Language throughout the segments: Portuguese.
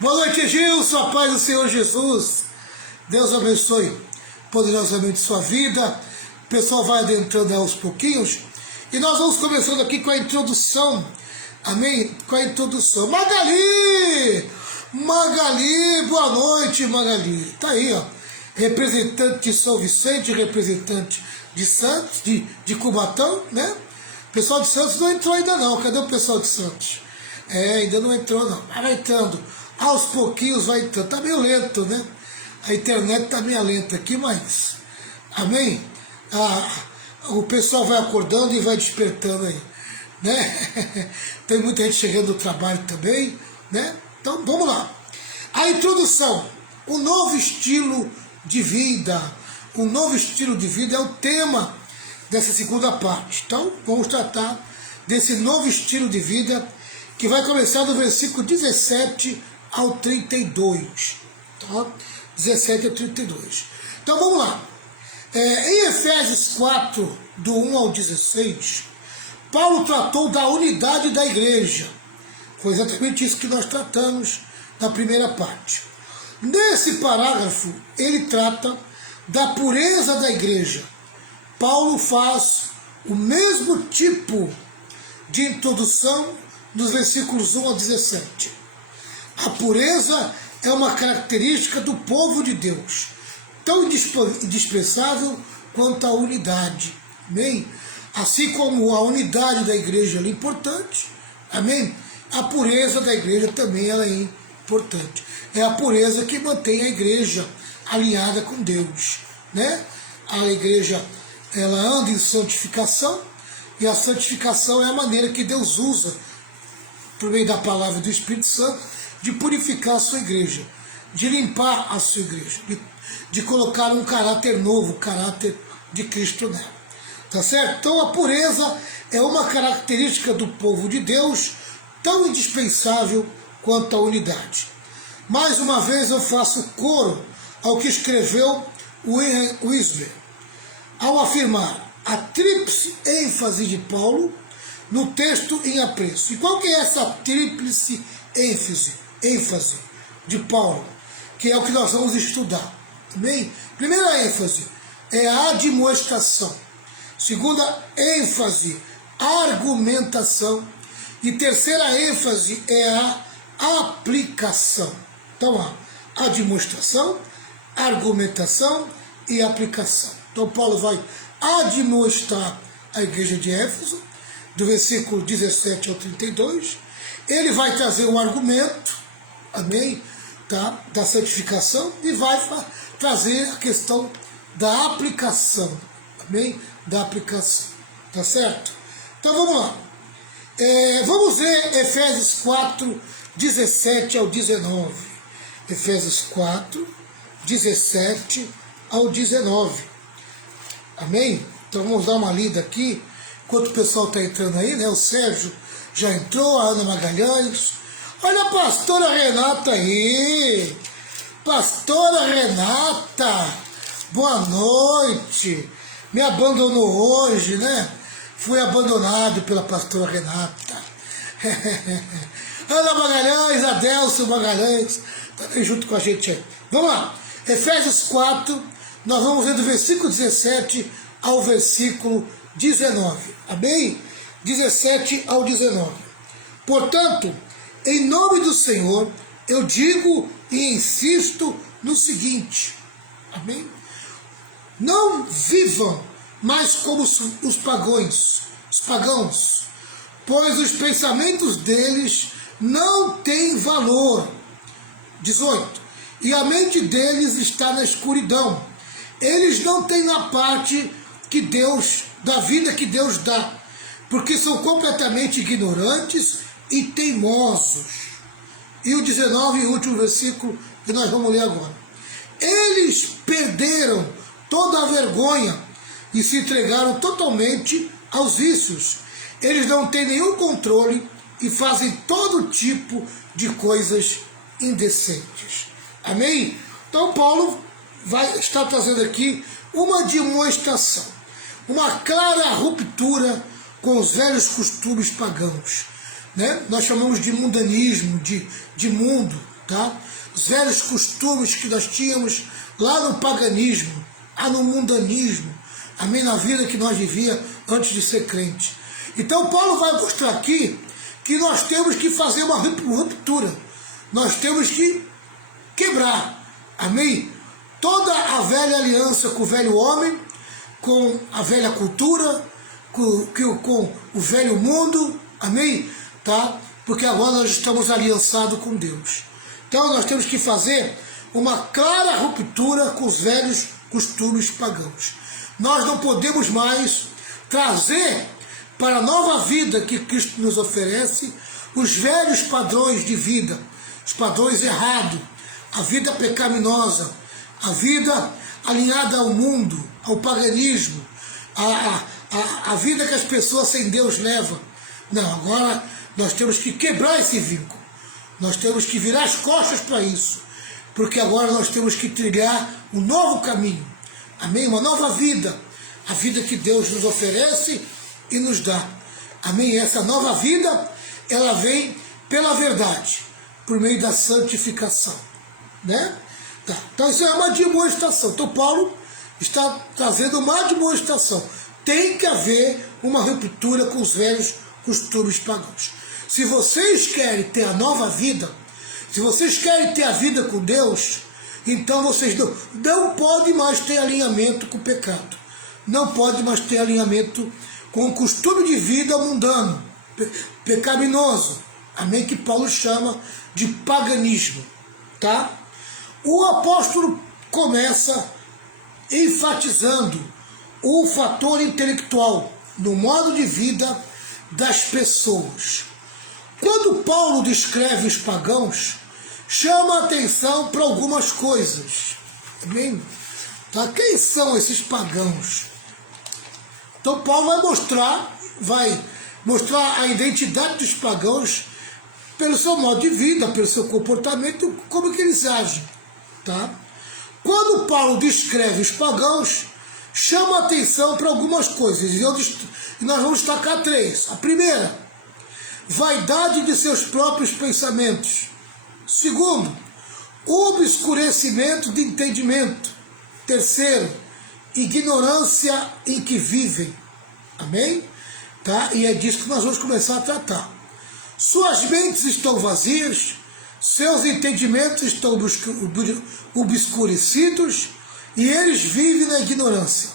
Boa noite, Gilson, a paz do Senhor Jesus. Deus abençoe poderosamente sua vida. O pessoal vai adentrando aos pouquinhos. E nós vamos começando aqui com a introdução. Amém? Com a introdução. Magali, boa noite, Magali. Tá aí, ó. Representante de São Vicente, representante de Santos, de Cubatão, né? O pessoal de Santos não entrou ainda não. Cadê o pessoal de Santos? Ainda não entrou não. Mas vai entrando. Aos pouquinhos vai entrando. Tá meio lento, né? A internet tá meio lenta aqui, mas... Amém? O pessoal vai acordando e vai despertando aí, né? Tem muita gente chegando do trabalho também, né? Então, vamos lá. A introdução. O novo estilo de vida. O novo estilo de vida é o tema dessa segunda parte. Então, vamos tratar desse novo estilo de vida que vai começar do versículo 17 ao 32. Tá? 17 ao 32. Então, vamos lá. Em Efésios 4, do 1 ao 16, Paulo tratou da unidade da igreja. Foi exatamente isso que nós tratamos na primeira parte. Nesse parágrafo, ele trata da pureza da igreja. Paulo faz o mesmo tipo de introdução nos versículos 1 ao 17. A pureza é uma característica do povo de Deus, tão indispensável quanto a unidade. Amém? Assim como a unidade da igreja é importante, amém? A pureza da igreja também ela é importante. É a pureza que mantém a igreja alinhada com Deus, né? A igreja ela anda em santificação, e a santificação é a maneira que Deus usa, por meio da palavra do Espírito Santo, de purificar a sua igreja, de limpar a sua igreja, de colocar um caráter novo, o caráter de Cristo nela. Tá certo? Então a pureza é uma característica do povo de Deus, tão indispensável quanto a unidade. Mais uma vez eu faço coro ao que escreveu Wesley, ao afirmar a tríplice ênfase de Paulo no texto em apreço. E qual que é essa tríplice ênfase de Paulo? Que é o que nós vamos estudar. Amém? Primeira ênfase é a admoestação. Segunda ênfase, argumentação. E terceira ênfase é a aplicação. Então, a admoestação, argumentação e aplicação. Então, Paulo vai admoestar a igreja de Éfeso, do versículo 17 ao 32. Ele vai trazer um argumento, amém, tá, da santificação, e vai trazer a questão da aplicação, amém, da aplicação, tá certo? Então, vamos lá. Vamos ver Efésios 4, 17 ao 19. Efésios 4, 17 ao 19. Amém? Então vamos dar uma lida aqui, enquanto o pessoal está entrando aí, né? O Sérgio já entrou, a Ana Magalhães. Olha a pastora Renata aí! Pastora Renata! Boa noite! Me abandonou hoje, né? Fui abandonado pela pastora Renata. Ana Magalhães, Adelson Magalhães, também junto com a gente aí. Vamos lá, Efésios 4, nós vamos ver do versículo 17 ao versículo 19, amém? 17 ao 19. Portanto, em nome do Senhor, eu digo e insisto no seguinte, amém? Não vivam mais como os pagãos, pois os pensamentos deles não têm valor. 18. E a mente deles está na escuridão. Eles não têm a parte que Deus, da vida que Deus dá, porque são completamente ignorantes e teimosos. E o 19 e último versículo que nós vamos ler agora. Eles perderam toda a vergonha e se entregaram totalmente aos vícios. Eles não têm nenhum controle e fazem todo tipo de coisas indecentes. Amém? Então Paulo vai estar trazendo aqui uma demonstração, uma clara ruptura com os velhos costumes pagãos, né? Nós chamamos de mundanismo, de mundo, tá? Os velhos costumes que nós tínhamos lá no paganismo, no mundanismo, amém, na vida que nós vivíamos antes de ser crente. Então Paulo vai mostrar aqui que nós temos que fazer uma ruptura, nós temos que quebrar, amém, toda a velha aliança com o velho homem, com a velha cultura, com o velho mundo, amém, tá? Porque agora nós estamos aliançados com Deus. Então nós temos que fazer uma clara ruptura com os velhos costumes pagãos. Nós não podemos mais trazer para a nova vida que Cristo nos oferece os velhos padrões de vida, os padrões errados, a vida pecaminosa, a vida alinhada ao mundo, ao paganismo, a vida que as pessoas sem Deus levam. Não, agora nós temos que quebrar esse vínculo. Nós temos que virar as costas para isso, porque agora nós temos que trilhar um novo caminho, amém? Uma nova vida, a vida que Deus nos oferece e nos dá, amém? Essa nova vida, ela vem pela verdade, por meio da santificação, né? Tá. Então isso é uma demonstração. Então Paulo está trazendo uma demonstração. Tem que haver uma ruptura com os velhos costumes pagãos. Se vocês querem ter a nova vida, se vocês querem ter a vida com Deus, então vocês não podem mais ter alinhamento com o pecado. Não podem mais ter alinhamento com o costume de vida mundano, pecaminoso. Amém? Que Paulo chama de paganismo. Tá? O apóstolo começa enfatizando o fator intelectual no modo de vida das pessoas. Quando Paulo descreve os pagãos, chama a atenção para algumas coisas. Amém? Tá? Quem são esses pagãos? Então Paulo vai mostrar a identidade dos pagãos pelo seu modo de vida, pelo seu comportamento, como que eles agem. Tá? Quando Paulo descreve os pagãos, chama a atenção para algumas coisas. E nós vamos destacar três. A primeira, vaidade de seus próprios pensamentos. Segundo, obscurecimento de entendimento. Terceiro, ignorância em que vivem. Amém? Tá? E é disso que nós vamos começar a tratar. Suas mentes estão vazias, seus entendimentos estão obscurecidos e eles vivem na ignorância.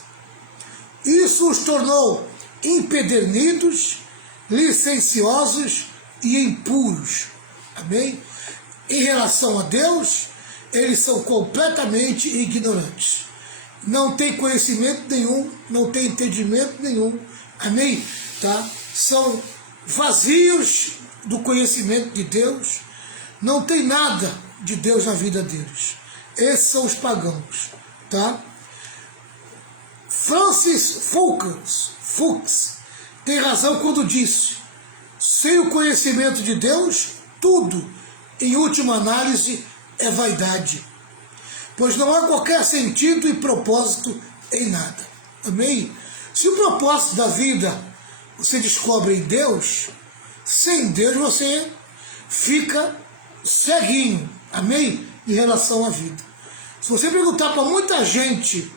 Isso os tornou empedernidos, licenciosos e impuros. Amém? Em relação a Deus, eles são completamente ignorantes. Não tem conhecimento nenhum, não tem entendimento nenhum. Amém? Tá? São vazios do conhecimento de Deus. Não tem nada de Deus na vida deles. Esses são os pagãos. Tá? Francis Fuchs tem razão quando disse: sem o conhecimento de Deus, tudo, em última análise, é vaidade, pois não há qualquer sentido e propósito em nada. Amém? Se o propósito da vida você descobre em Deus, sem Deus você fica ceguinho, amém? Em relação à vida. Se você perguntar para muita gente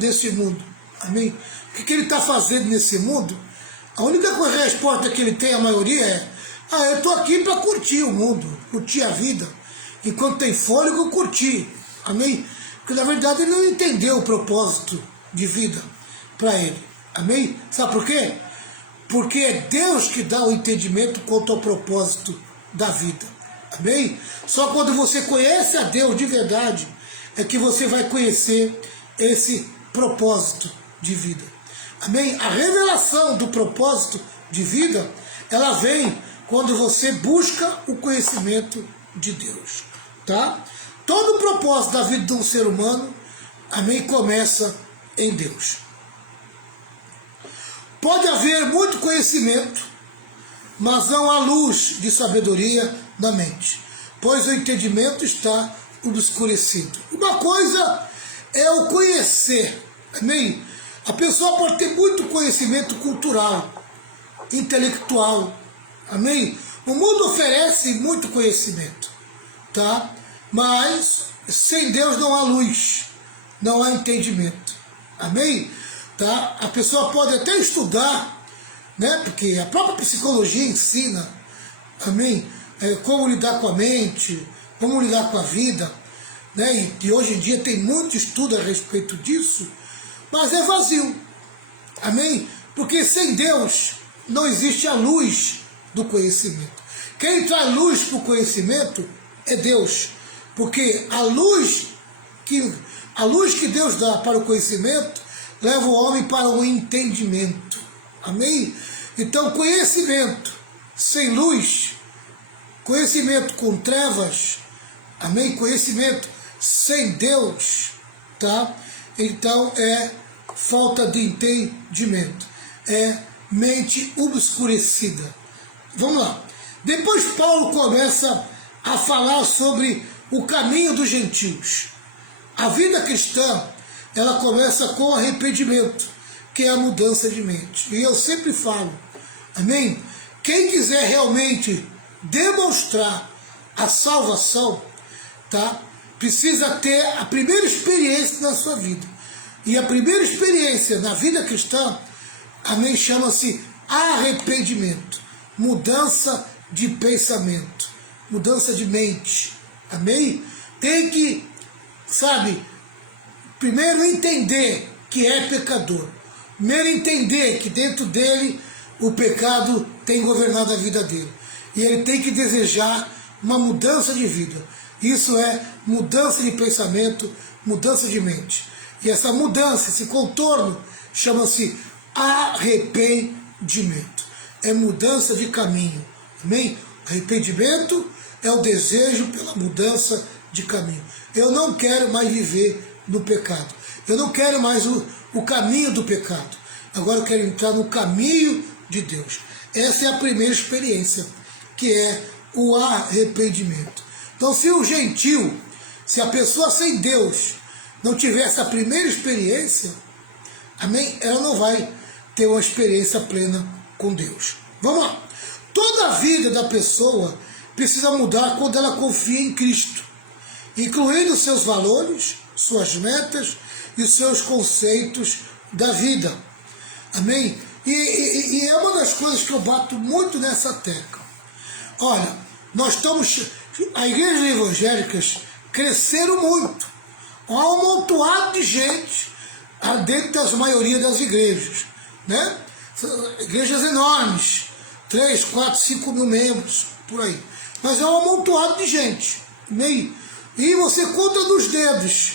nesse mundo, amém? O que ele está fazendo nesse mundo? A única resposta que ele tem, a maioria, é: eu estou aqui para curtir o mundo, curtir a vida. Enquanto tem fôlego, curtir. Amém? Porque na verdade ele não entendeu o propósito de vida para ele. Amém? Sabe por quê? Porque é Deus que dá o entendimento quanto ao propósito da vida. Amém? Só quando você conhece a Deus de verdade é que você vai conhecer esse propósito de vida. Amém? A revelação do propósito de vida, ela vem quando você busca o conhecimento de Deus. Tá? Todo o propósito da vida de um ser humano, amém, começa em Deus. Pode haver muito conhecimento, mas não há luz de sabedoria na mente, pois o entendimento está obscurecido. Uma coisa é o conhecer, amém? A pessoa pode ter muito conhecimento cultural, intelectual, amém? O mundo oferece muito conhecimento, tá? Mas sem Deus não há luz, não há entendimento. Amém? Tá? A pessoa pode até estudar, né? Porque a própria psicologia ensina, amém? Como lidar com a mente, como lidar com a vida, né? E hoje em dia tem muito estudo a respeito disso, mas é vazio, amém? Porque sem Deus não existe a luz do conhecimento. Quem traz luz para o conhecimento é Deus, porque a luz que Deus dá para o conhecimento leva o homem para o entendimento, amém? Então conhecimento sem luz, conhecimento com trevas, amém? Conhecimento sem Deus, tá? Então é falta de entendimento, é mente obscurecida. Vamos lá. Depois Paulo começa a falar sobre o caminho dos gentios. A vida cristã, ela começa com arrependimento, que é a mudança de mente. E eu sempre falo, amém? Quem quiser realmente demonstrar a salvação, tá? Precisa ter a primeira experiência na sua vida. E a primeira experiência na vida cristã, amém, chama-se arrependimento, mudança de pensamento, mudança de mente, amém? Tem que, sabe, primeiro entender que é pecador, primeiro entender que dentro dele o pecado tem governado a vida dele, e ele tem que desejar uma mudança de vida. Isso é mudança de pensamento, mudança de mente. E essa mudança, esse contorno, chama-se arrependimento. É mudança de caminho. Amém? Arrependimento é o desejo pela mudança de caminho. Eu não quero mais viver no pecado. Eu não quero mais o caminho do pecado. Agora eu quero entrar no caminho de Deus. Essa é a primeira experiência, que é o arrependimento. Então, se o gentil, se a pessoa sem Deus não tiver essa primeira experiência, amém? Ela não vai ter uma experiência plena com Deus. Vamos lá. Toda a vida da pessoa precisa mudar quando ela confia em Cristo, incluindo seus valores, suas metas e os seus conceitos da vida. Amém? E é uma das coisas que eu bato muito nessa tecla. Olha, as igrejas evangélicas cresceram muito. Há um amontoado de gente dentro da maioria das igrejas, né? Igrejas enormes, 3, 4, 5 mil membros, por aí. Mas é um amontoado de gente, meio. E você conta nos dedos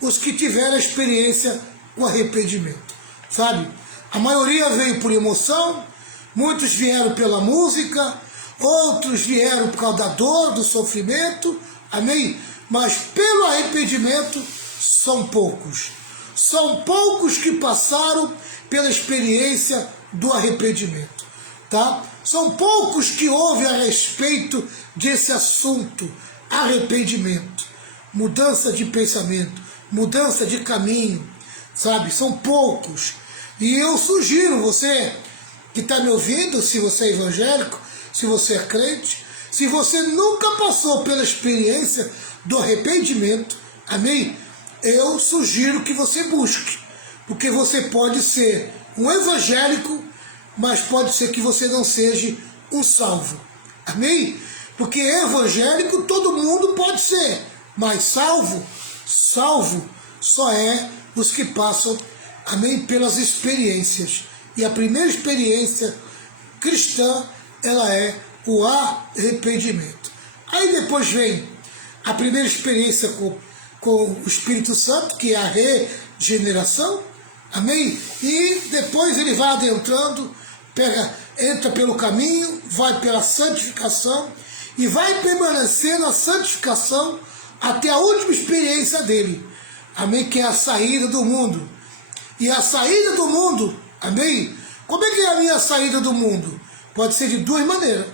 os que tiveram a experiência com arrependimento, sabe? A maioria veio por emoção, muitos vieram pela música, outros vieram por causa da dor, do sofrimento, amém? Mas pelo arrependimento são poucos. São poucos que passaram pela experiência do arrependimento, tá? São poucos que ouvem a respeito desse assunto, arrependimento, mudança de pensamento, mudança de caminho, sabe? São poucos. E eu sugiro você que está me ouvindo, se você é evangélico, se você é crente, se você nunca passou pela experiência do arrependimento, amém? Eu sugiro que você busque, porque você pode ser um evangélico, mas pode ser que você não seja um salvo, amém? Porque evangélico todo mundo pode ser, mas salvo só é os que passam, amém, pelas experiências. E a primeira experiência cristã, ela é o arrependimento. Aí depois vem a primeira experiência com o Espírito Santo, que é a regeneração, amém? E depois ele vai adentrando, entra pelo caminho, vai pela santificação e vai permanecer na santificação até a última experiência dele, amém? Que é a saída do mundo. E a saída do mundo, amém? Como é que é a minha saída do mundo? Pode ser de duas maneiras,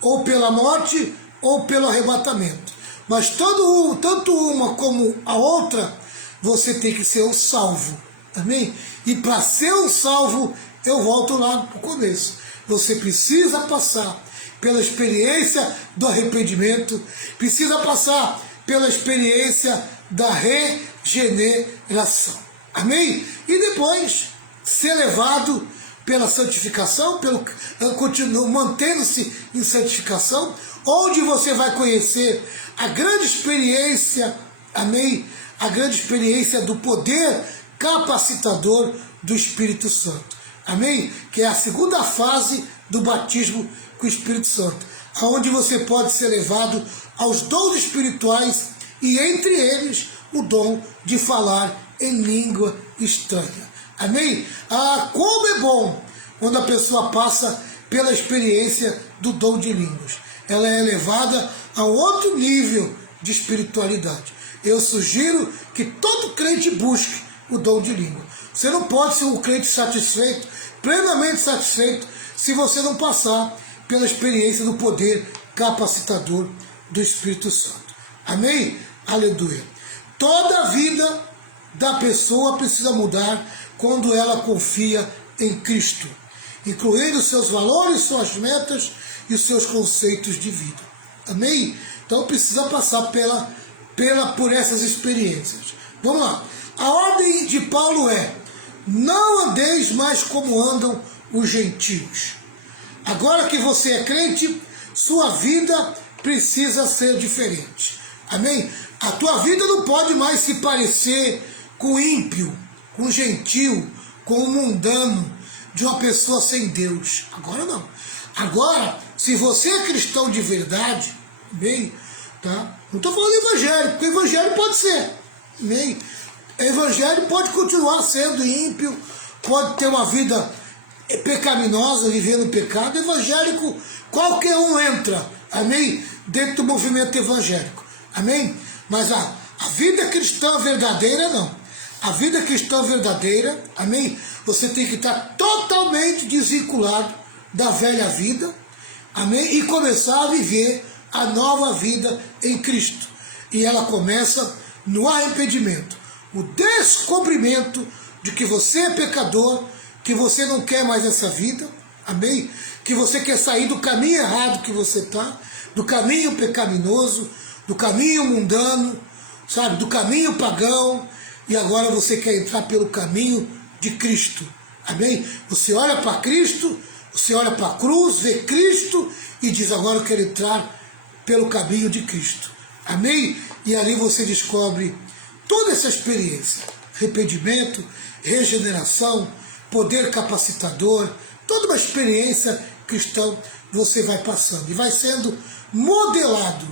ou pela morte ou pelo arrebatamento. Mas tanto uma como a outra, você tem que ser um salvo, amém? E para ser um salvo, eu volto lá para o começo. Você precisa passar pela experiência do arrependimento, precisa passar pela experiência da regeneração. Amém? E depois ser levado pela santificação, mantendo-se em santificação, onde você vai conhecer a grande experiência, amém? A grande experiência do poder capacitador do Espírito Santo. Amém? Que é a segunda fase do batismo com o Espírito Santo, onde você pode ser levado aos dons espirituais e entre eles o dom de falar em língua estranha. Amém? Como é bom quando a pessoa passa pela experiência do dom de línguas. Ela é elevada a outro nível de espiritualidade. Eu sugiro que todo crente busque o dom de língua. Você não pode ser um crente satisfeito, plenamente satisfeito, se você não passar pela experiência do poder capacitador do Espírito Santo. Amém? Aleluia. Toda a vida da pessoa precisa mudar quando ela confia em Cristo, incluindo seus valores, suas metas e os seus conceitos de vida. Amém? Então precisa passar por essas experiências. Vamos lá. A ordem de Paulo é: não andeis mais como andam os gentios. Agora que você é crente, sua vida precisa ser diferente. Amém? A tua vida não pode mais se parecer com o ímpio, com o gentil, com o mundano, de uma pessoa sem Deus. Agora não. Agora, se você é cristão de verdade, bem, tá? Não estou falando evangelho, porque evangelho pode ser. Bem, evangelho pode continuar sendo ímpio, pode ter uma vida pecaminosa, vivendo pecado. Evangélico, qualquer um entra, amém? Dentro do movimento evangélico, amém? Mas a vida cristã verdadeira, não. A vida cristã verdadeira, amém? Você tem que estar totalmente desvinculado da velha vida, amém? E começar a viver a nova vida em Cristo. E ela começa no arrependimento, o descobrimento de que você é pecador, que você não quer mais essa vida, amém? Que você quer sair do caminho errado que você está, do caminho pecaminoso, do caminho mundano, sabe? Do caminho pagão, e agora você quer entrar pelo caminho de Cristo, amém? Você olha para Cristo, você olha para a cruz, vê Cristo e diz: agora eu quero entrar pelo caminho de Cristo, amém? E ali você descobre toda essa experiência, arrependimento, regeneração, poder capacitador, toda uma experiência cristã você vai passando e vai sendo modelado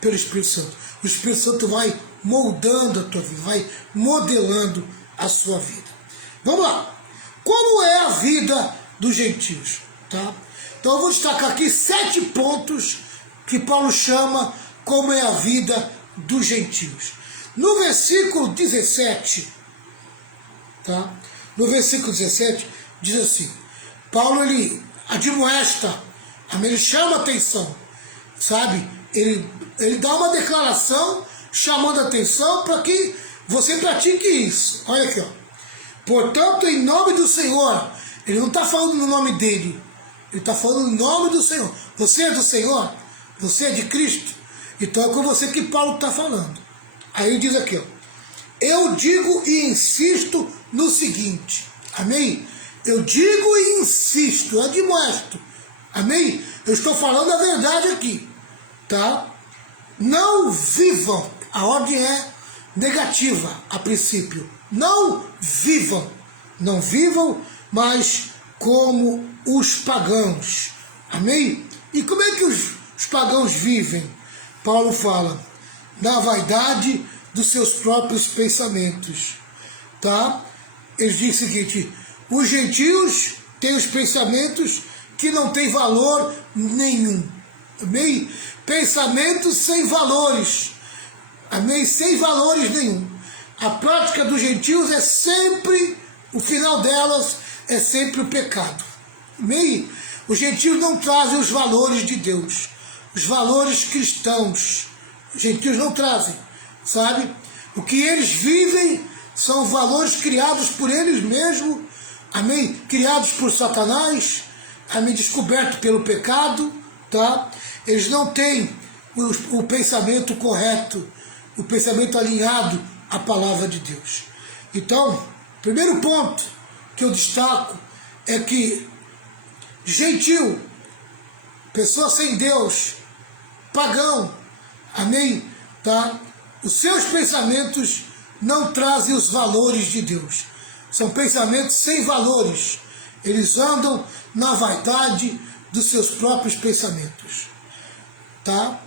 pelo Espírito Santo. O Espírito Santo vai moldando a tua vida, vai modelando a sua vida. Vamos lá. Como é a vida dos gentios? Tá? Então eu vou destacar aqui 7 pontos que Paulo chama como é a vida dos gentios. No versículo 17, tá? No versículo 17 diz assim: Paulo ele admoesta, ele chama a atenção, sabe? Ele dá uma declaração chamando a atenção para que você pratique isso. Olha aqui, ó. Portanto, em nome do Senhor, ele não está falando no nome dele, ele está falando no nome do Senhor. Você é do Senhor? Você é de Cristo? Então é com você que Paulo está falando. Aí ele diz aqui, ó: eu digo e insisto no seguinte, amém? Eu digo e insisto, eu admoesto, amém? Eu estou falando a verdade aqui, tá? Não vivam, a ordem é negativa a princípio, não vivam, mas como os pagãos, amém? E como é que os pagãos vivem? Paulo fala: na vaidade dos seus próprios pensamentos, tá? Ele diz o seguinte: os gentios têm os pensamentos que não têm valor nenhum, amém? Pensamentos sem valores, amém? Sem valores nenhum. A prática dos gentios é sempre, o final delas é sempre o pecado, amém? Os gentios não trazem os valores de Deus, os valores cristãos. Os gentios não trazem, sabe? O que eles vivem são valores criados por eles mesmos, amém? Criados por Satanás, descoberto pelo pecado, tá? Eles não têm o pensamento correto, o pensamento alinhado à palavra de Deus. Então, primeiro ponto que eu destaco é que gentil, pessoa sem Deus, pagão, amém? Tá? Os seus pensamentos não trazem os valores de Deus. São pensamentos sem valores. Eles andam na vaidade dos seus próprios pensamentos. Tá?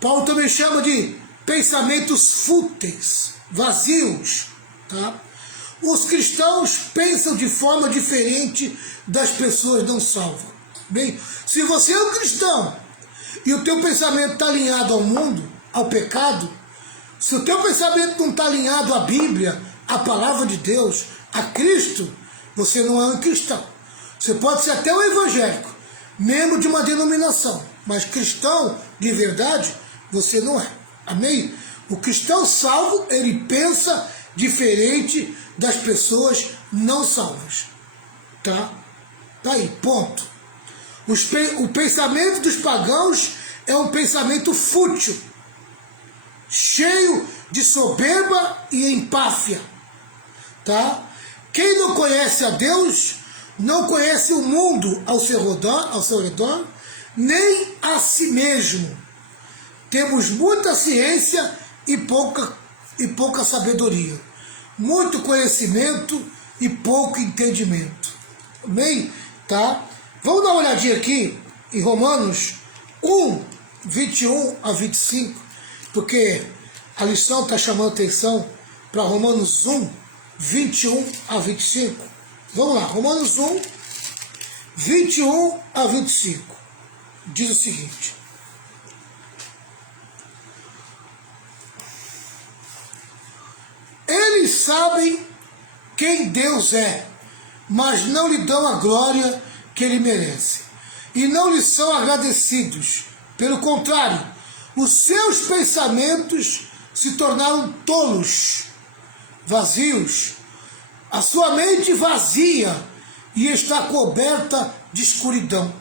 Paulo também chama de pensamentos fúteis, vazios. Tá? Os cristãos pensam de forma diferente das pessoas não salvas. Bem, se você é um cristão e o teu pensamento está alinhado ao mundo, ao pecado, se o teu pensamento não está alinhado à Bíblia, à palavra de Deus, a Cristo, você não é um cristão. Você pode ser até um evangélico, membro de uma denominação, mas cristão de verdade, você não é. Amém? O cristão salvo, ele pensa diferente das pessoas não salvas. Tá? Tá aí, ponto. O pensamento dos pagãos é um pensamento fútil, cheio de soberba e empáfia. Tá? Quem não conhece a Deus, não conhece o mundo ao seu redor, nem a si mesmo. Temos muita ciência e pouca sabedoria. Muito conhecimento e pouco entendimento. Amém? Tá? Vamos dar uma olhadinha aqui em Romanos 1, 21 a 25, porque a lição está chamando atenção para Romanos 1, 21 a 25. Vamos lá, Romanos 1, 21 a 25. Diz o seguinte: eles sabem quem Deus é, mas não lhe dão a glória que ele merece, e não lhe são agradecidos. Pelo contrário, os seus pensamentos se tornaram tolos, vazios. A sua mente vazia e está coberta de escuridão.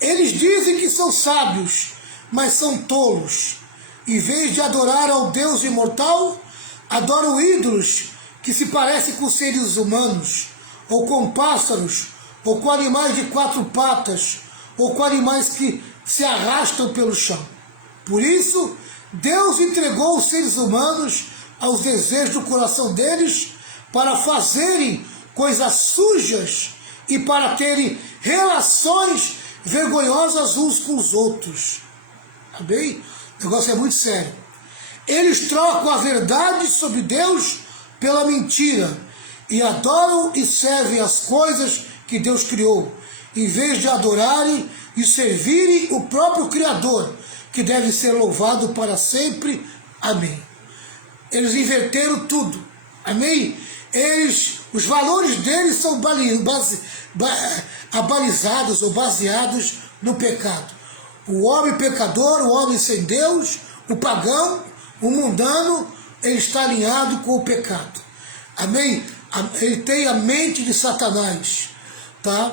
Eles dizem que são sábios, mas são tolos. Em vez de adorar ao Deus imortal, adoram ídolos que se parecem com seres humanos, ou com pássaros, ou com animais de 4 patas, ou com animais que se arrastam pelo chão. Por isso, Deus entregou os seres humanos aos desejos do coração deles para fazerem coisas sujas e para terem relações vergonhosas uns com os outros. Amém? O negócio é muito sério. Eles trocam a verdade sobre Deus pela mentira e adoram e servem as coisas que Deus criou, em vez de adorarem e servirem o próprio Criador, que deve ser louvado para sempre. Amém. Eles inverteram tudo. Amém? Os valores deles são abalizados ou baseados no pecado. O homem pecador, o homem sem Deus, o pagão, o mundano, ele está alinhado com o pecado. Amém? Ele tem a mente de Satanás. Tá?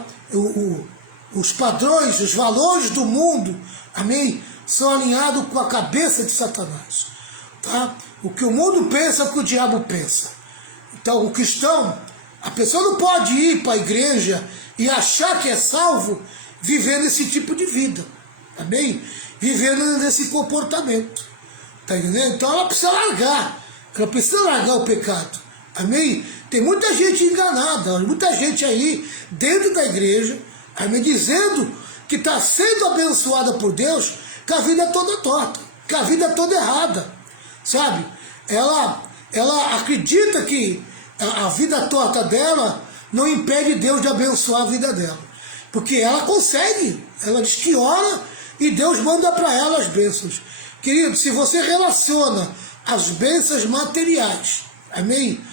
Os padrões, os valores do mundo, amém, são alinhados com a cabeça de Satanás. Tá? O que o mundo pensa é o que o diabo pensa. Então, o cristão, a pessoa não pode ir para a igreja e achar que é salvo vivendo esse tipo de vida. Amém? Vivendo nesse comportamento. Tá entendendo? Então ela precisa largar. Ela precisa largar o pecado. Amém? Tem muita gente enganada, muita gente aí dentro da igreja, amém, dizendo que está sendo abençoada por Deus, que a vida é toda torta, que a vida é toda errada, sabe? Ela acredita que a vida torta dela não impede Deus de abençoar a vida dela, porque ela consegue, ela diz que ora e Deus manda para ela as bênçãos. Querido, se você relaciona as bênçãos materiais, amém,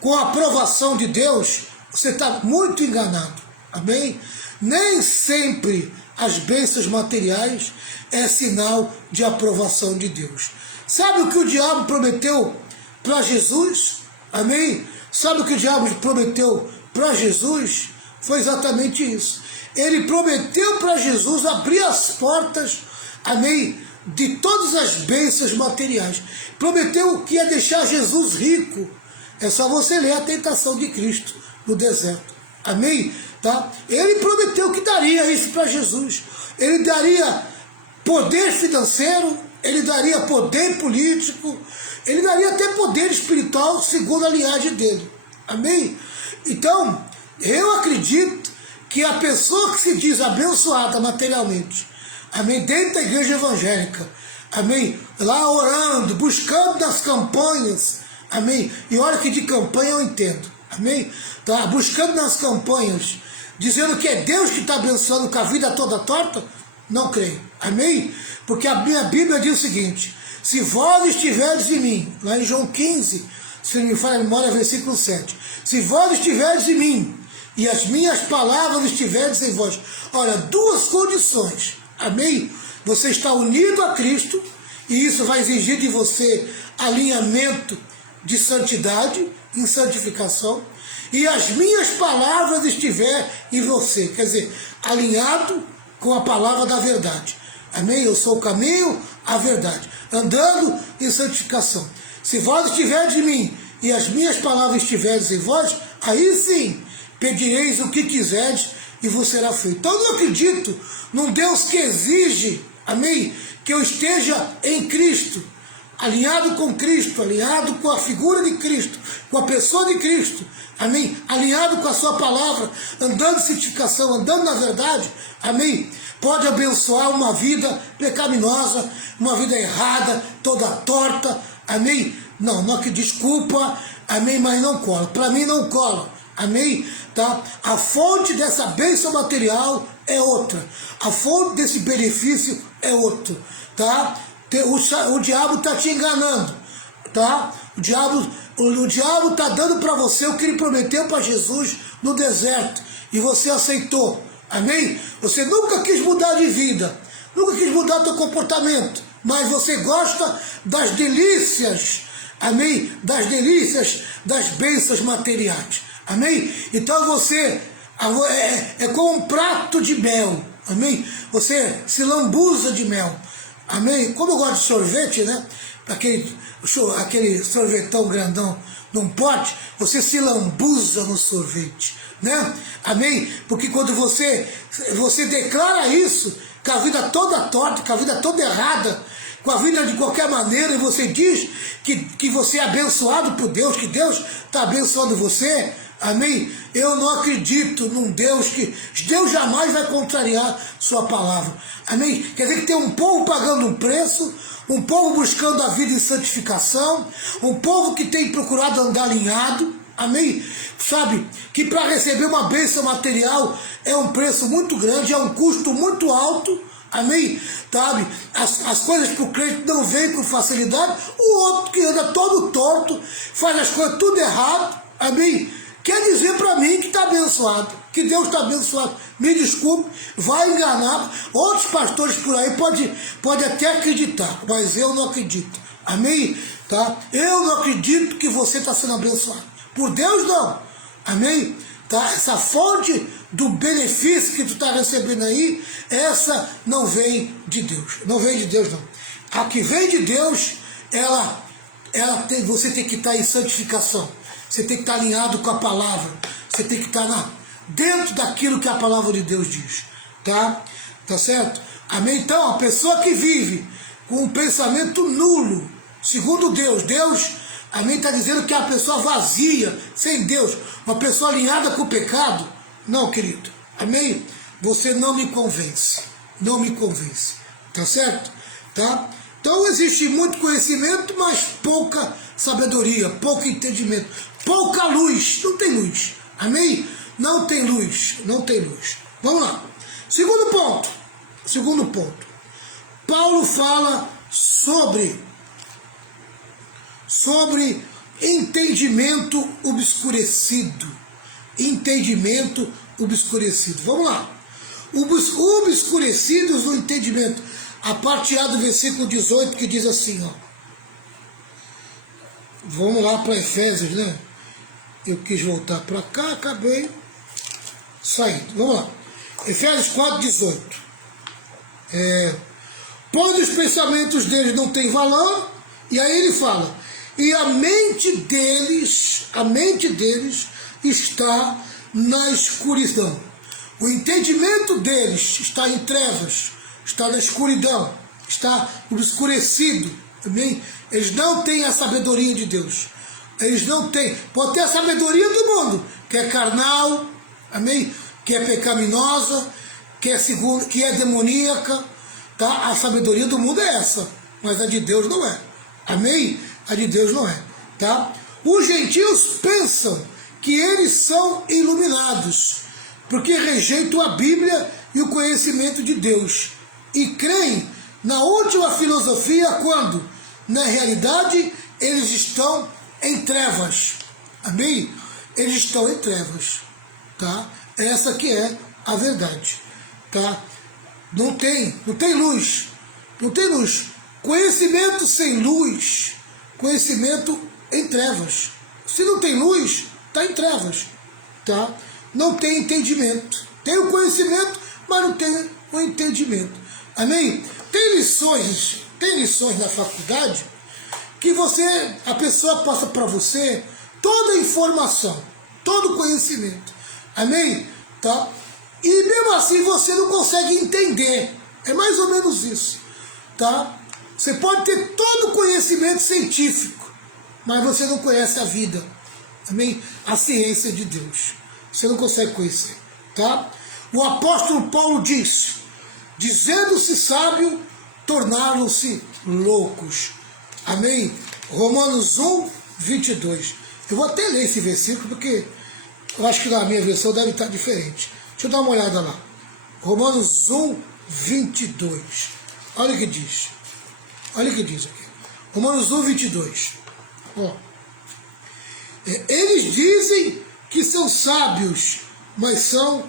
com a aprovação de Deus, você está muito enganado, amém? Nem sempre as bênçãos materiais é sinal de aprovação de Deus. Sabe o que o diabo prometeu para Jesus? Amém? Sabe o que o diabo prometeu para Jesus foi exatamente isso. Ele prometeu para Jesus abrir as portas, amém, de todas as bênçãos materiais. Prometeu que ia deixar Jesus rico. É só você ler a tentação de Cristo no deserto. Amém? Tá? Ele prometeu que daria isso para Jesus. Ele daria poder financeiro, ele daria poder político, ele daria até poder espiritual segundo a linhagem dele. Amém? Então, eu acredito que a pessoa que se diz abençoada materialmente, amém, dentro da igreja evangélica, amém, lá orando, buscando nas campanhas, amém, e olha que de campanha eu entendo, amém, tá, buscando nas campanhas, dizendo que é Deus que está abençoando com a vida toda torta, não creio, amém, porque a minha Bíblia diz o seguinte: se vós estiverdes em mim, lá em João 15, se não me falha a memória, versículo 7, se vós estiverdes em mim, e as minhas palavras estiverdes em vós. Olha, duas condições, amém? Você está unido a Cristo, e isso vai exigir de você alinhamento de santidade, em santificação, e as minhas palavras estiver em você, quer dizer, alinhado com a palavra da verdade, amém? Eu sou o caminho, a verdade, andando em santificação. Se vós estiverdes em mim, e as minhas palavras estiverdes em vós, aí sim, pedireis o que quiserdes e vos será feito. Então eu não acredito num Deus que exige, amém, que eu esteja em Cristo, alinhado com Cristo, alinhado com a figura de Cristo, com a pessoa de Cristo, amém, alinhado com a sua palavra, andando em santificação, andando na verdade, amém, pode abençoar uma vida pecaminosa, uma vida errada, toda torta, amém, não acredito, desculpa, amém, mas não cola, para mim não cola. Amém? Tá? A fonte dessa bênção material é outra. A fonte desse benefício é outro. Tá? O diabo está te enganando. Tá? O diabo está dando para você o que ele prometeu para Jesus no deserto. E você aceitou. Amém? Você nunca quis mudar de vida. Nunca quis mudar teu comportamento. Mas você gosta das delícias. Amém? Das delícias das bênçãos materiais. Amém? Então você é como um prato de mel, amém? Você se lambuza de mel, amém? Como eu gosto de sorvete, né? Aquele sorvetão grandão num pote, você se lambuza no sorvete, né? Amém? Porque quando você declara isso, com a vida toda torta, com a vida toda errada, com a vida de qualquer maneira, e você diz que você é abençoado por Deus, que Deus está abençoando você, amém? Eu não acredito num Deus que... Deus jamais vai contrariar sua palavra. Amém? Quer dizer que tem um povo pagando um preço, um povo buscando a vida em santificação, um povo que tem procurado andar alinhado. Amém? Sabe? Que para receber uma bênção material é um preço muito grande, é um custo muito alto. Amém? Sabe? As coisas para o crente não vêm com facilidade. O outro que anda todo torto, faz as coisas tudo errado. Amém? Quer dizer para mim que está abençoado, que Deus está abençoado. Me desculpe, vai enganar. Outros pastores por aí pode até acreditar, mas eu não acredito. Amém? Tá? Eu não acredito que você está sendo abençoado. Por Deus não. Amém? Tá? Essa fonte do benefício que tu está recebendo aí, essa não vem de Deus. Não vem de Deus não. A que vem de Deus, você tem que estar em santificação. Você tem que estar alinhado com a palavra. Você tem que estar dentro daquilo que a palavra de Deus diz. Tá? Tá certo? Amém? Então, a pessoa que vive com um pensamento nulo, segundo Deus, amém, está dizendo que é uma pessoa vazia, sem Deus, uma pessoa alinhada com o pecado. Não, querido. Amém? Você não me convence. Não me convence. Tá certo? Tá? Então existe muito conhecimento, mas pouca sabedoria, pouco entendimento, pouca luz. Não tem luz. Amém? Não tem luz. Não tem luz. Vamos lá. Segundo ponto. Segundo ponto. Paulo fala sobre entendimento obscurecido. Entendimento obscurecido. Vamos lá. Obscurecidos no entendimento. A parte A do versículo 18 que diz assim, ó. Vamos lá para Efésios, né? Eu quis voltar para cá, acabei saindo. Vamos lá. Efésios 4:18. Pois os pensamentos deles não têm valor, e aí ele fala, e a mente deles está na escuridão. O entendimento deles está em trevas, está na escuridão, está obscurecido. Amém? Eles não têm a sabedoria de Deus. Eles não têm. Pode ter a sabedoria do mundo, que é carnal, amém? Que é pecaminosa, que é demoníaca. Tá? A sabedoria do mundo é essa, mas a de Deus não é. Amém? A de Deus não é. Tá? Os gentios pensam que eles são iluminados, porque rejeitam a Bíblia e o conhecimento de Deus, e creem na última filosofia quando, na realidade, eles estão em trevas. Amém? Eles estão em trevas. Tá? Essa que é a verdade. Tá? Não tem luz. Não tem luz. Conhecimento sem luz, conhecimento em trevas. Se não tem luz, está em trevas. Tá? Não tem entendimento. Tem o conhecimento, mas não tem o entendimento. Amém? Tem lições na faculdade que a pessoa passa para você toda a informação, todo o conhecimento. Amém? Tá? E mesmo assim você não consegue entender. É mais ou menos isso. Tá? Você pode ter todo o conhecimento científico, mas você não conhece a vida. Amém? A ciência de Deus. Você não consegue conhecer. Tá? O apóstolo Paulo diz, dizendo-se sábio, tornaram-se loucos. Amém? Romanos 1:22. Eu vou até ler esse versículo, porque eu acho que na minha versão deve estar diferente. Deixa eu dar uma olhada lá. Romanos 1:22. Olha o que diz. Olha o que diz aqui. Romanos 1:22. Ó. Eles dizem que são sábios, mas são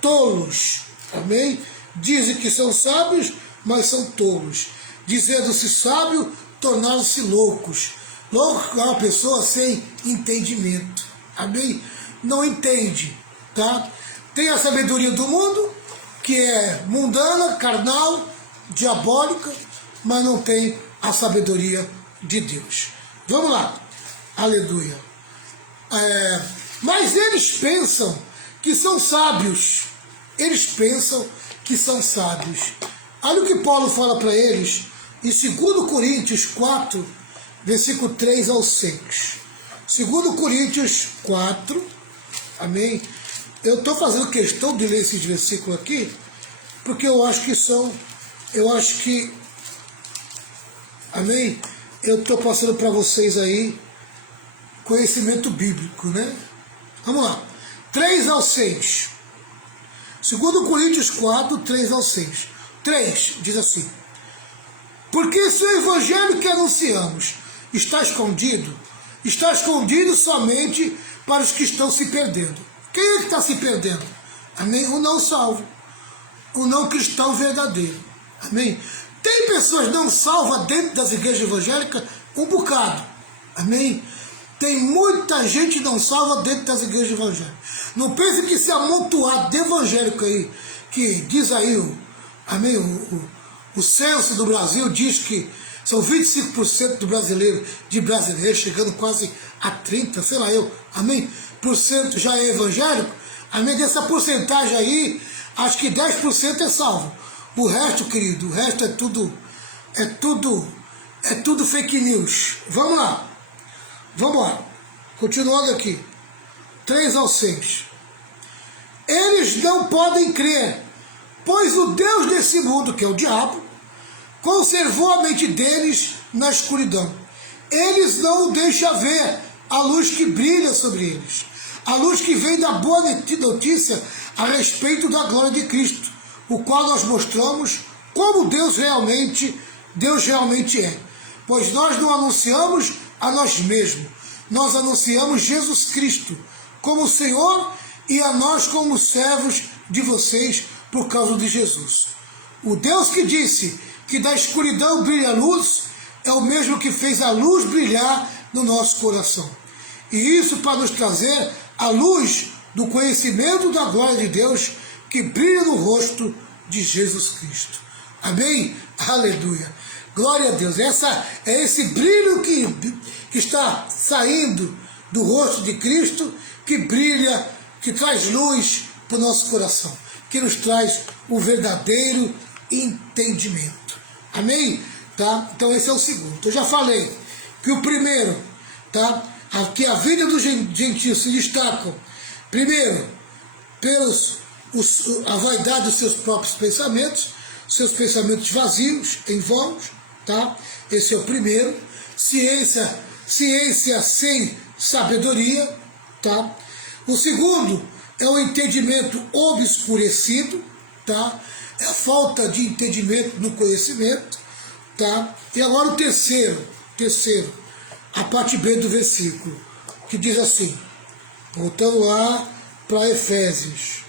tolos. Amém? Dizem que são sábios, mas são tolos. Dizendo-se sábio, tornaram-se loucos. Louco é uma pessoa sem entendimento. Amém? Não entende. Tá? Tem a sabedoria do mundo, que é mundana, carnal, diabólica, mas não tem a sabedoria de Deus. Vamos lá. Aleluia. Mas eles pensam que são sábios. Eles pensam que são sábios. Olha o que Paulo fala para eles em 2 Coríntios 4, versículo 3 ao 6. 2 Coríntios 4, amém? Eu estou fazendo questão de ler esses versículos aqui, porque eu acho que, amém? Eu estou passando para vocês aí conhecimento bíblico, né? Vamos lá. 3 ao 6. 2 Coríntios 4, 3 ao 6. 3 diz assim: porque se o evangelho que anunciamos está escondido somente para os que estão se perdendo. Quem é que está se perdendo? Amém? O não salvo, o não cristão verdadeiro. Amém? Tem pessoas não salvas dentro das igrejas evangélicas, um bocado. Amém? Tem muita gente não salva dentro das igrejas evangélicas. Não pense que esse amontoado de evangélico aí, que diz aí, amém, o censo do Brasil diz que são 25% de brasileiros, chegando quase a 30%, sei lá eu, amém, por cento já é evangélico. Amém, dessa porcentagem aí, acho que 10% é salvo. O resto, querido, o resto é tudo fake news. Vamos lá. Vamos lá, continuando aqui, 3 ao 6. Eles não podem crer, pois o Deus desse mundo, que é o diabo, conservou a mente deles na escuridão. Eles não o deixam ver a luz que brilha sobre eles, a luz que vem da boa notícia a respeito da glória de Cristo, o qual nós mostramos como Deus realmente é. Pois nós não anunciamos a nós mesmos, nós anunciamos Jesus Cristo como Senhor e a nós como servos de vocês por causa de Jesus. O Deus que disse que da escuridão brilha a luz é o mesmo que fez a luz brilhar no nosso coração. E isso para nos trazer a luz do conhecimento da glória de Deus que brilha no rosto de Jesus Cristo. Amém? Aleluia. Glória a Deus. É esse brilho que está saindo do rosto de Cristo, que brilha, que traz luz para o nosso coração, que nos traz o verdadeiro entendimento. Amém? Tá? Então esse é o segundo. Eu já falei que o primeiro, tá? Que a vida dos gentios se destacam, primeiro, a vaidade dos seus próprios pensamentos vazios, em vãos, tá? Esse é o primeiro. Ciência sem sabedoria, tá? O segundo é o entendimento obscurecido, tá? É a falta de entendimento no conhecimento, tá? E agora o terceiro, a parte B do versículo, que diz assim, voltando lá para Efésios.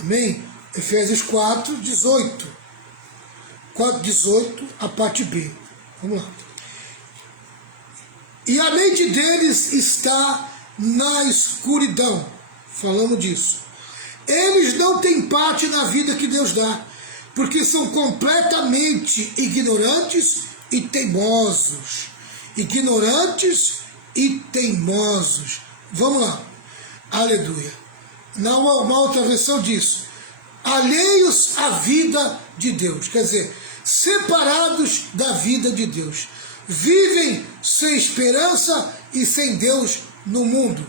Amém? Efésios 4, 18. 4, 18, a parte B. Vamos lá. E a mente deles está na escuridão. Falamos disso. Eles não têm parte na vida que Deus dá, porque são completamente ignorantes e teimosos. Ignorantes e teimosos. Vamos lá. Aleluia. Uma outra versão diz, alheios à vida de Deus. Quer dizer, separados da vida de Deus. Vivem sem esperança e sem Deus no mundo.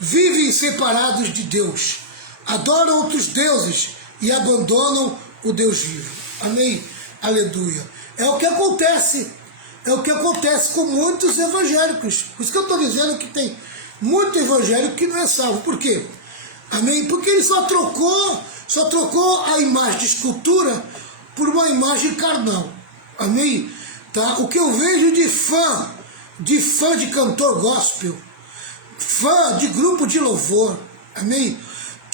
Vivem separados de Deus. Adoram outros deuses e abandonam o Deus vivo. Amém? Aleluia. É o que acontece. É o que acontece com muitos evangélicos. Por isso que eu estou dizendo que tem muito evangélico que não é salvo. Por quê? Amém? Porque ele só trocou a imagem de escultura por uma imagem carnal. Amém? Tá? O que eu vejo de fã de cantor gospel, fã de grupo de louvor, amém?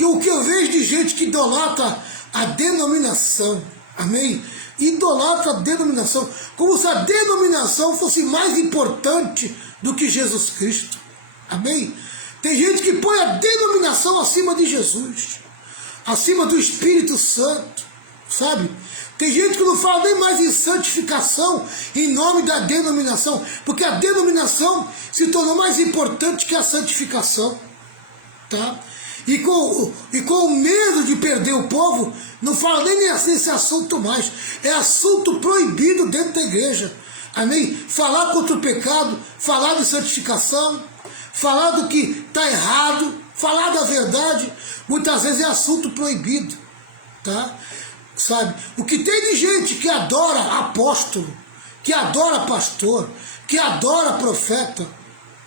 O que eu vejo de gente que idolatra a denominação, amém? Idolatra a denominação, como se a denominação fosse mais importante do que Jesus Cristo, amém? Tem gente que põe a denominação acima de Jesus, acima do Espírito Santo, sabe? Tem gente que não fala nem mais em santificação em nome da denominação, porque a denominação se tornou mais importante que a santificação, tá? E com o medo de perder o povo, não fala nem nesse assunto mais. É assunto proibido dentro da igreja, amém? Falar contra o pecado, falar de santificação, falar do que está errado, falar da verdade, muitas vezes é assunto proibido, tá? Sabe? O que tem de gente que adora apóstolo, que adora pastor, que adora profeta,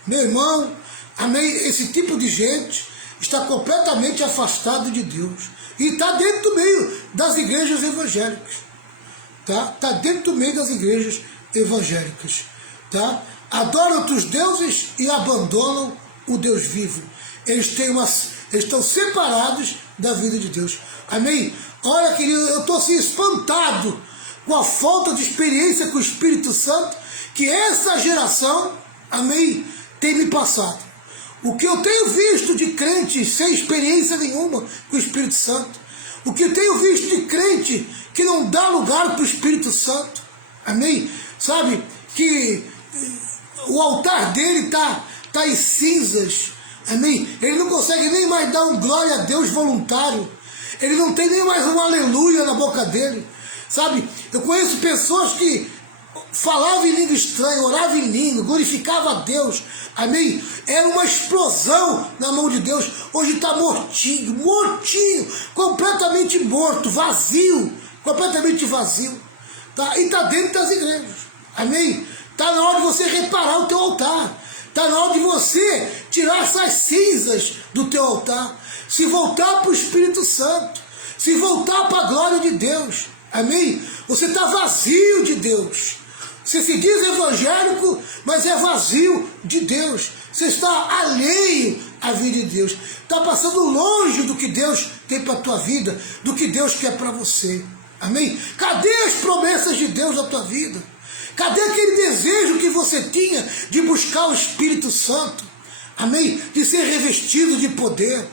meu irmão, amém? Esse tipo de gente está completamente afastado de Deus e está dentro do meio das igrejas evangélicas, tá? Está dentro do meio das igrejas evangélicas, tá? Adoram outros deuses e abandonam o Deus vivo. Eles estão separados da vida de Deus. Amém? Olha, querido, eu estou assim espantado com a falta de experiência com o Espírito Santo que essa geração, amém, tem me passado. O que eu tenho visto de crentes sem experiência nenhuma com o Espírito Santo, o que eu tenho visto de crente que não dá lugar para o Espírito Santo, amém? Sabe, que o altar dele está em cinzas, amém? Ele não consegue nem mais dar um glória a Deus voluntário. Ele não tem nem mais um aleluia na boca dele, sabe? Eu conheço pessoas que falavam em língua estranha, oravam em língua, glorificavam a Deus, amém? Era uma explosão na mão de Deus. Hoje está mortinho, completamente morto, vazio, completamente vazio, tá? E está dentro das igrejas, amém? Está na hora de você reparar o teu altar, está na hora de você tirar essas cinzas do teu altar, se voltar para o Espírito Santo, se voltar para a glória de Deus, amém? Você está vazio de Deus, você se diz evangélico, mas é vazio de Deus, você está alheio à vida de Deus, está passando longe do que Deus tem para a tua vida, do que Deus quer para você, amém? Cadê as promessas de Deus na tua vida? Cadê aquele desejo que você tinha de buscar o Espírito Santo? Amém? De ser revestido de poder.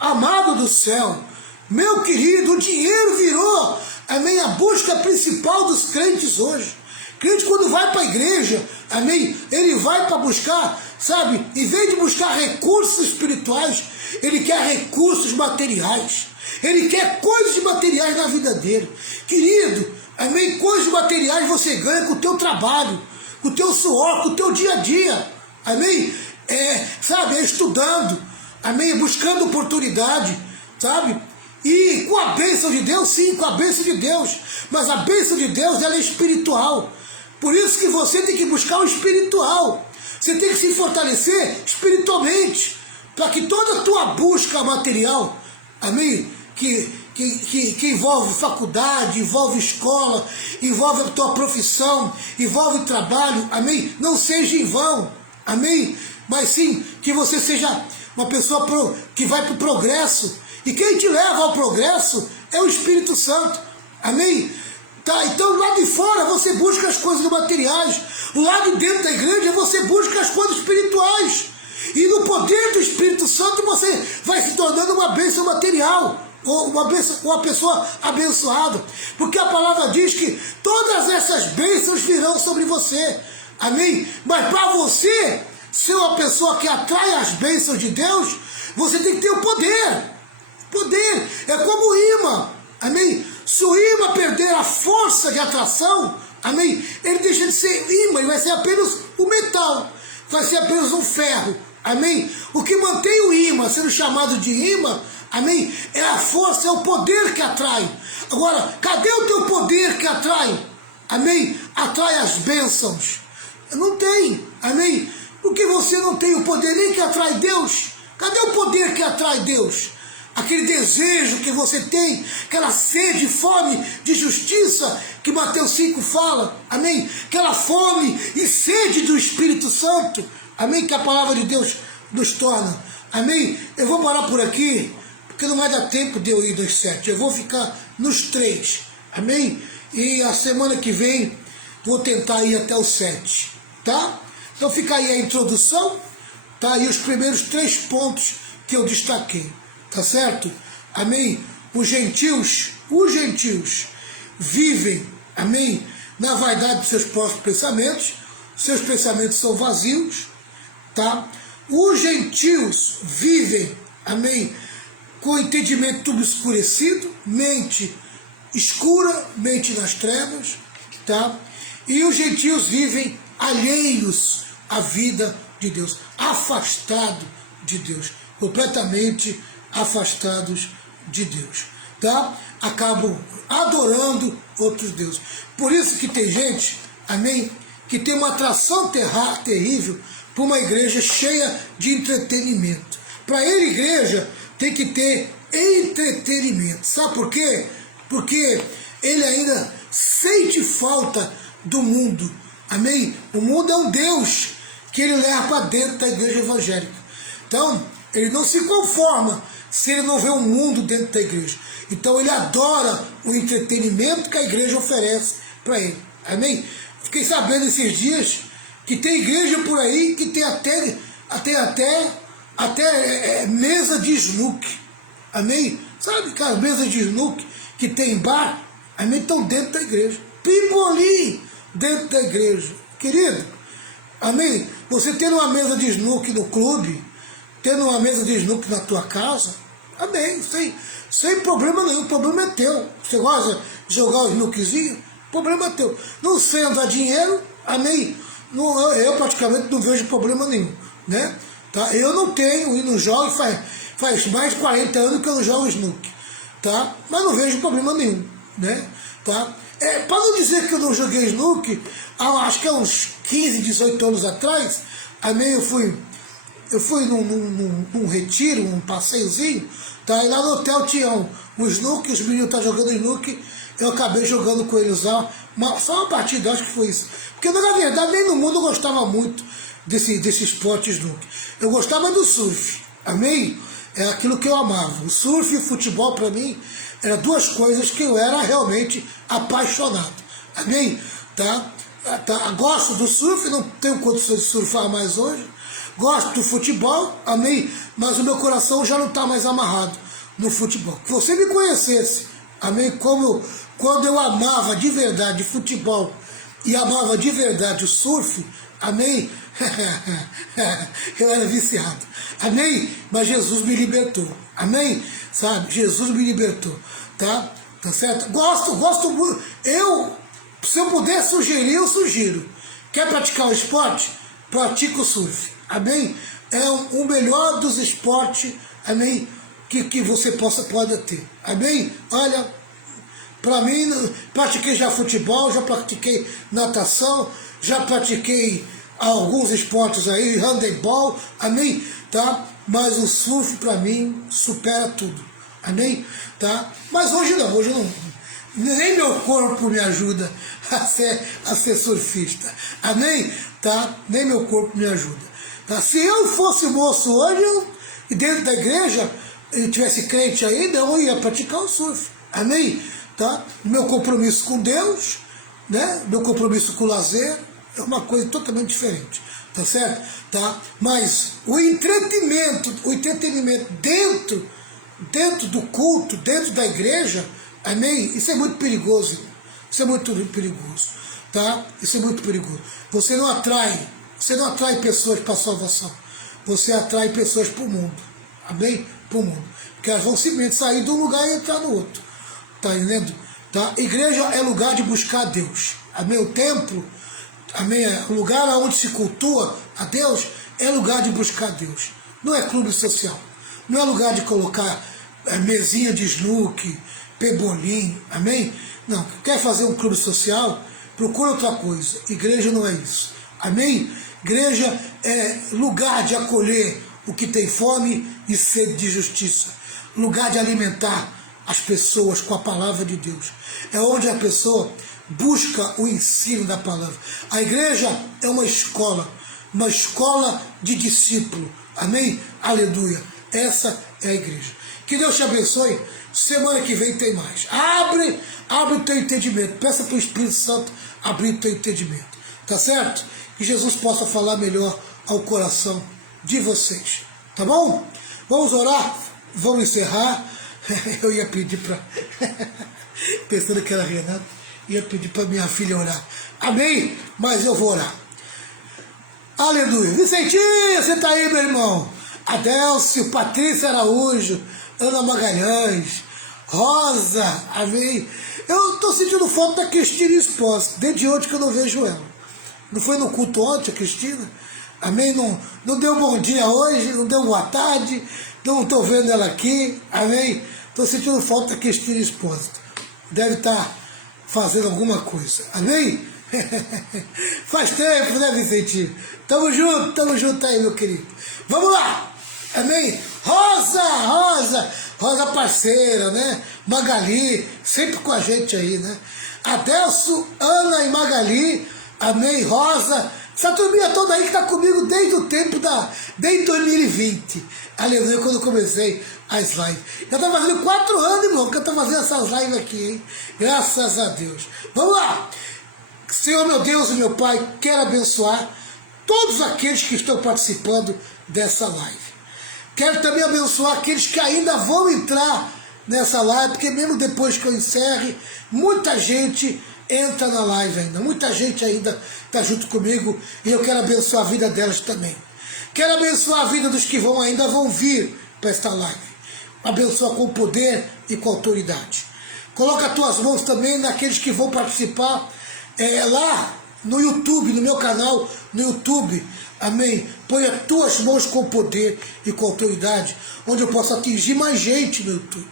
Amado do céu, meu querido, o dinheiro virou, amém, a busca principal dos crentes hoje. Crente, quando vai para a igreja, amém, ele vai para buscar, sabe, em vez de buscar recursos espirituais, ele quer recursos materiais. Ele quer coisas materiais na vida dele. Querido, amém, coisas materiais você ganha com o teu trabalho, com o teu suor, com o teu dia a dia. Amém? Sabe, estudando, amém, buscando oportunidade, sabe? E com a bênção de Deus, sim, com a bênção de Deus. Mas a bênção de Deus, ela é espiritual. Por isso que você tem que buscar o espiritual. Você tem que se fortalecer espiritualmente, para que toda a tua busca material, amém, que envolve faculdade, envolve escola, envolve a tua profissão, envolve trabalho, amém, não seja em vão, amém, mas sim que você seja uma pessoa que vai para o progresso, e quem te leva ao progresso é o Espírito Santo, amém? Tá, então lá de fora você busca as coisas materiais, lá de dentro da igreja você busca as coisas espirituais, e no poder do Espírito Santo você vai se tornando uma bênção material, ou uma pessoa abençoada, porque a palavra diz que todas essas bênçãos virão sobre você, amém? Mas para você ser uma pessoa que atrai as bênçãos de Deus, você tem que ter o poder. Poder é como o imã, amém? Se o imã perder a força de atração, amém, ele deixa de ser imã, ele vai ser apenas o metal, vai ser apenas um ferro, amém? O que mantém o imã sendo chamado de imã, amém, é a força, é o poder que atrai. Agora, cadê o teu poder que atrai? Amém? Atrai as bênçãos. Não tem, amém? Porque você não tem o poder nem que atrai Deus. Cadê o poder que atrai Deus? Aquele desejo que você tem, aquela sede, fome de justiça que Mateus 5 fala, amém? Aquela fome e sede do Espírito Santo, amém? Que a palavra de Deus nos torna, amém? Eu vou parar por aqui, porque não vai dar tempo de eu ir dos 7, eu vou ficar nos 3, amém? E a semana que vem vou tentar ir até os 7, tá? Então fica aí a introdução, tá? E os primeiros 3 pontos que eu destaquei. Tá certo? Amém? Os gentios vivem, amém, na vaidade dos seus próprios pensamentos, seus pensamentos são vazios, tá? Os gentios vivem, amém, com o entendimento tudo escurecido, mente escura, mente nas trevas, tá? E os gentios vivem alheios à vida de Deus, afastado de Deus, completamente afastados de Deus, tá? Acabam adorando outros deuses. Por isso que tem gente, amém, que tem uma atração terrível por uma igreja cheia de entretenimento. Para ele, igreja tem que ter entretenimento. Sabe por quê? Porque ele ainda sente falta do mundo, amém? O mundo é um Deus que ele leva para dentro da igreja evangélica. Então, ele não se conforma se ele não vê o mundo dentro da igreja. Então ele adora o entretenimento que a igreja oferece para ele. Amém? Fiquei sabendo esses dias que tem igreja por aí que tem até mesa de snooker. Amém? Sabe, cara, mesa de snooker que tem em bar, amém, estão dentro da igreja. Pimbolim dentro da igreja. Querido, amém? Você tendo uma mesa de snooker no clube, tendo uma mesa de snooker na tua casa, amém, sem problema nenhum, o problema é teu. Você gosta de jogar o snookerzinho? O problema é teu. Não sendo a dinheiro, amém, eu praticamente não vejo problema nenhum, né? Tá? Eu não tenho e não jogo, faz mais de 40 anos que eu não jogo snooker, tá? Mas não vejo problema nenhum, né? Tá? Para não dizer que eu não joguei snooker, acho que há uns 15, 18 anos atrás, amém, eu fui num retiro, um passeiozinho, tá? E lá no hotel tinha um snooker, os meninos estavam jogando snooker, eu acabei jogando com eles lá, só uma partida, acho que foi isso. Porque na verdade nem no mundo eu gostava muito desse esporte snooker. Eu gostava do surf, amém? É aquilo que eu amava. O surf e o futebol para mim eram duas coisas que eu era realmente apaixonado, amém? Tá? Tá, gosto do surf, não tenho condições de surfar mais hoje. Gosto do futebol, amém, mas o meu coração já não está mais amarrado no futebol. Se você me conhecesse, amém, quando eu amava de verdade futebol e amava de verdade o surf, amém, eu era viciado, amém, mas Jesus me libertou, amém, sabe, Jesus me libertou, tá certo? Gosto muito, se eu puder sugerir, eu sugiro. Quer praticar o esporte? Pratica o surf, amém? É o melhor dos esportes, amém, que você pode ter, amém? Olha, para mim, pratiquei já futebol, já pratiquei natação, já pratiquei alguns esportes aí, handebol, amém? Tá? Mas o surf para mim supera tudo, amém? Tá? Mas hoje não, nem meu corpo me ajuda a ser surfista, amém? Tá? Nem meu corpo me ajuda. Tá? Se eu fosse moço hoje, e dentro da igreja, eu tivesse crente ainda, eu ia praticar o surf, amém? Tá? Meu compromisso com Deus, né? Meu compromisso com o lazer é uma coisa totalmente diferente, tá certo? Tá? Mas o entretenimento dentro do culto, dentro da igreja, amém? Isso é muito perigoso, irmão. Isso é muito perigoso, tá? Isso é muito perigoso. Você não atrai pessoas para a salvação, você atrai pessoas para o mundo, amém? Para o mundo, porque elas vão simplesmente sair de um lugar e entrar no outro. Tá entendendo? Tá? Igreja é lugar de buscar a Deus. Amém? O templo, amém? O lugar onde se cultua a Deus é lugar de buscar a Deus. Não é clube social. Não é lugar de colocar mesinha de snooker, pebolim. Amém? Não. Quer fazer um clube social? Procura outra coisa. Igreja não é isso. Amém? Igreja é lugar de acolher o que tem fome e sede de justiça. Lugar de alimentar as pessoas com a palavra de Deus. É onde a pessoa busca o ensino da palavra. A igreja é uma escola de discípulo. Amém? Aleluia. Essa é a igreja. Que Deus te abençoe. Semana que vem tem mais. Abre o teu entendimento. Peça para o Espírito Santo abrir o teu entendimento. Tá certo? Que Jesus possa falar melhor ao coração de vocês. Tá bom? Vamos orar? Vamos encerrar. Eu ia pedir para... Pensando que era Renato, ia pedir para minha filha orar. Amém? Mas eu vou orar. Aleluia. Vicentinho, você está aí, meu irmão? Adélcio, Patrícia Araújo, Ana Magalhães, Rosa, amém? Eu estou sentindo falta da Cristina Esposa, desde ontem que eu não vejo ela. Não foi no culto ontem, a Cristina? Amém? Não deu bom dia hoje, não deu boa tarde, não estou vendo ela aqui, amém? Estou sentindo falta da Cristina Esposa. Deve estar fazendo alguma coisa, amém? Faz tempo, né, Vicentinho? Tamo junto aí, meu querido. Vamos lá, amém? Rosa parceira, né? Magali, sempre com a gente aí, né? Adelso, Ana e Magali, amém? Rosa, essa turminha toda aí que está comigo desde o tempo desde 2020, aleluia, quando eu comecei as lives. Já está fazendo 4 anos, irmão, que eu estou fazendo essas lives aqui, hein? Graças a Deus. Vamos lá. Senhor, meu Deus e meu Pai, quero abençoar todos aqueles que estão participando dessa live. Quero também abençoar aqueles que ainda vão entrar nessa live, porque mesmo depois que eu encerre, muita gente entra na live ainda, muita gente ainda está junto comigo e eu quero abençoar a vida delas também. Quero abençoar a vida dos que ainda vão vir para esta live. Abençoa com poder e com autoridade. Coloca as tuas mãos também naqueles que vão participar lá no YouTube, no meu canal no YouTube, amém? Põe as tuas mãos com poder e com autoridade, onde eu possa atingir mais gente no YouTube,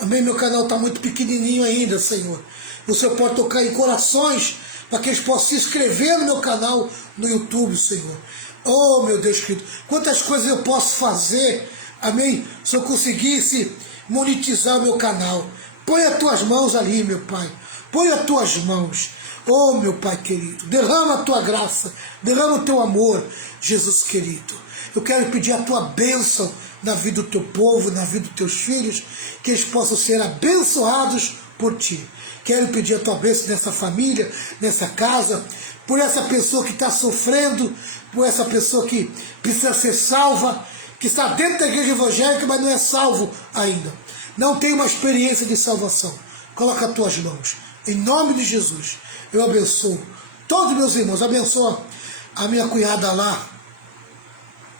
amém? Meu canal está muito pequenininho ainda, Senhor. O Senhor pode tocar em corações para que eles possam se inscrever no meu canal no YouTube, Senhor. Oh, meu Deus querido, quantas coisas eu posso fazer, amém? Se eu conseguisse monetizar o meu canal. Põe as tuas mãos ali, meu Pai. Põe as tuas mãos. Oh, meu Pai querido, derrama a tua graça, derrama o teu amor, Jesus querido. Eu quero pedir a tua bênção na vida do teu povo, na vida dos teus filhos, que eles possam ser abençoados por ti. Quero pedir a tua bênção nessa família, nessa casa, por essa pessoa que está sofrendo, por essa pessoa que precisa ser salva, que está dentro da igreja evangélica, mas não é salvo ainda. Não tem uma experiência de salvação. Coloca as tuas mãos. Em nome de Jesus, eu abençoo todos os meus irmãos. Abençoa a minha cunhada lá,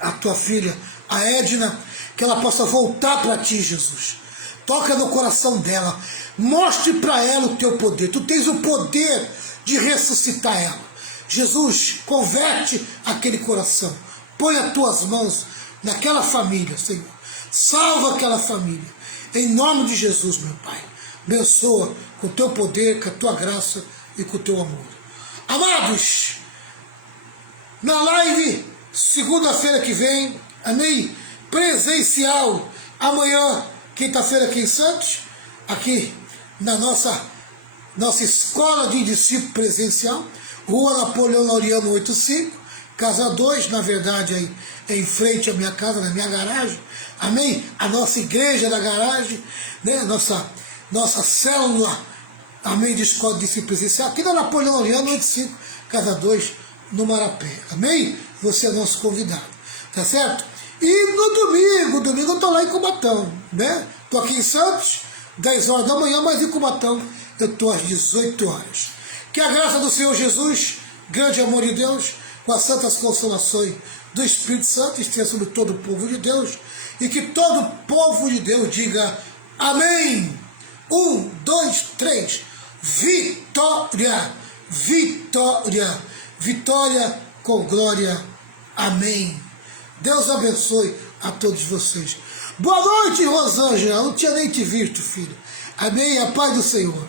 a tua filha, a Edna, que ela possa voltar para ti, Jesus. Toca no coração dela. Mostre para ela o teu poder. Tu tens o poder de ressuscitar ela. Jesus, converte aquele coração. Põe as tuas mãos naquela família, Senhor. Salva aquela família. Em nome de Jesus, meu Pai. Abençoa com o teu poder, com a tua graça e com o teu amor. Amados, na live, segunda-feira que vem, amém? Presencial, amanhã, quinta-feira aqui em Santos, aqui na nossa escola de discípulo presencial, Rua Napoleão Laureano 85, casa 2, na verdade, aí em frente à minha casa, na minha garagem, amém? A nossa igreja da garagem, né? Nossa célula, amém, de escola de discípulo presencial, aqui na Napoleão Laureano 85, casa 2, no Marapé, amém? Você é nosso convidado, tá certo? E no domingo eu estou lá em Cubatão, né? Estou aqui em Santos, 10 horas da manhã, mas em Cubatão eu estou às 18 horas. Que a graça do Senhor Jesus, grande amor de Deus, com as santas consolações do Espírito Santo, esteja sobre todo o povo de Deus, e que todo o povo de Deus diga amém. 1, 2, 3, vitória, vitória, vitória com glória, amém. Deus abençoe a todos vocês. Boa noite, Rosângela, não tinha nem te visto, filho. Amém, a paz do Senhor.